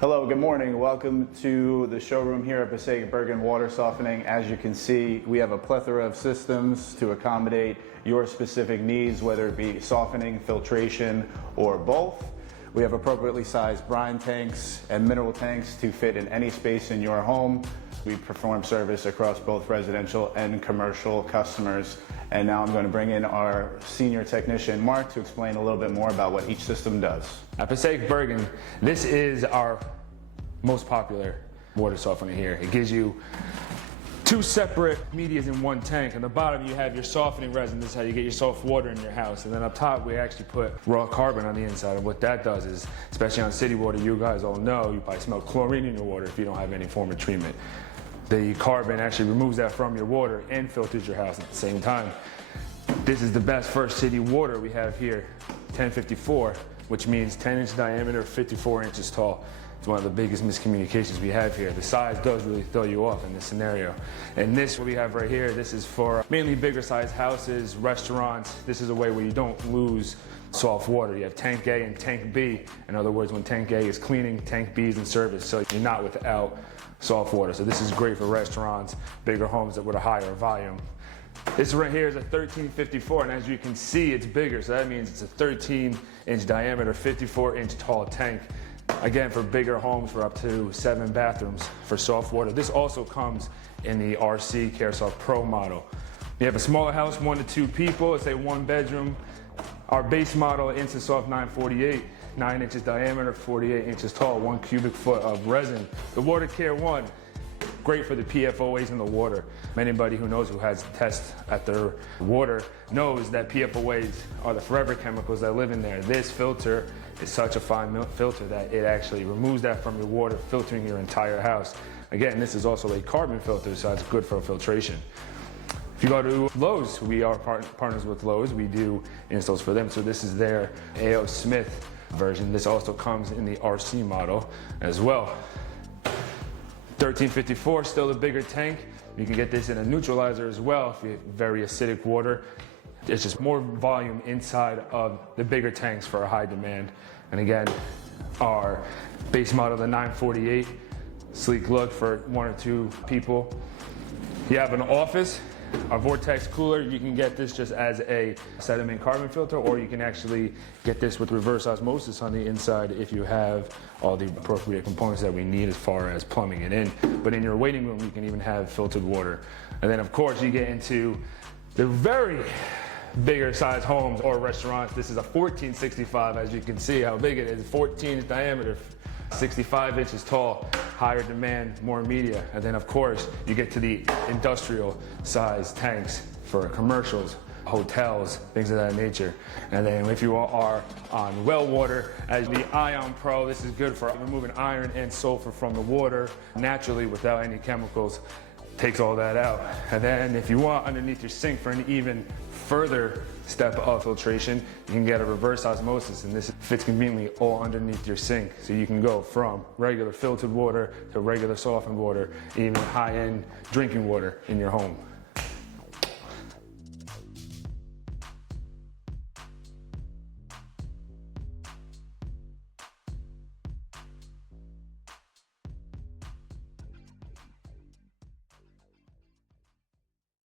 Hello, good morning. Welcome to the showroom here at Passaic Bergen Water Softening. As you can see, we have a plethora of systems to accommodate your specific needs, whether it be softening, filtration, or both. We have appropriately sized brine tanks and mineral tanks to fit in any space in your home. We perform service across both residential and commercial customers. And now I'm going to bring in our senior technician, Mark, to explain a little bit more about what each system does. At Passaic Bergen, this is our most popular water softener here. It gives you two separate medias in one tank. On the bottom, you have your softening resin. This is how you get your soft water in your house. And then up top, we actually put raw carbon on the inside. And what that does is, especially on city water, you guys all know, you probably smell chlorine in your water if you don't have any form of treatment. The carbon actually removes that from your water and filters your house at the same time. This is the best first city water we have here, 1054, which means 10-inch diameter, 54 inches tall. It's one of the biggest miscommunications we have here. The size does really throw you off in this scenario. And this, what we have right here, this is for mainly bigger sized houses, restaurants. This is a way where you don't lose soft water. You have tank A and tank B. In other words, when tank A is cleaning, tank B is in service, so you're not without soft water. So this is great for restaurants, bigger homes that with a higher volume. This right here is a 1354, and as you can see, it's bigger. So that means it's a 13-inch diameter, 54-inch tall tank. Again, for bigger homes, for up to 7 bathrooms for soft water. This also comes in the RC CareSoft Pro model. You have a smaller house, 1 to 2 people, it's a 1-bedroom. Our base model, InstaSoft 948, 9 inches diameter, 48 inches tall, 1 cubic foot of resin. The Water Care 1, great for the PFOAs in the water. Anybody who knows, who has tests at their water, knows that PFOAs are the forever chemicals that live in there. This filter is such a fine filter that it actually removes that from your water, filtering your entire house. Again, this is also a carbon filter, so it's good for filtration. If you go to Lowe's, we are partners with Lowe's. We do installs for them. So this is their A.O. Smith version. This also comes in the RC model as well. 1354, still a bigger tank. You can get this in a neutralizer as well if you have very acidic water. It's just more volume inside of the bigger tanks for a high demand. And again, our base model, the 948, sleek look for 1 or 2 people. You have an office, a Vortex cooler. You can get this just as a sediment carbon filter, or you can actually get this with reverse osmosis on the inside if you have all the appropriate components that we need as far as plumbing it in. But in your waiting room, you can even have filtered water. And then of course you get into the very bigger size homes or restaurants. This is a 1465, as you can see how big it is, 14 inch diameter, 65 inches tall, higher demand, more media. And then of course, you get to the industrial size tanks for commercials, hotels, things of that nature. And then if you are on well water, as the Ion Pro, this is good for removing iron and sulfur from the water naturally without any chemicals. Takes all that out. And then if you want underneath your sink for an even further step of filtration, you can get a reverse osmosis, and this fits conveniently all underneath your sink. So you can go from regular filtered water to regular softened water, even high-end drinking water in your home.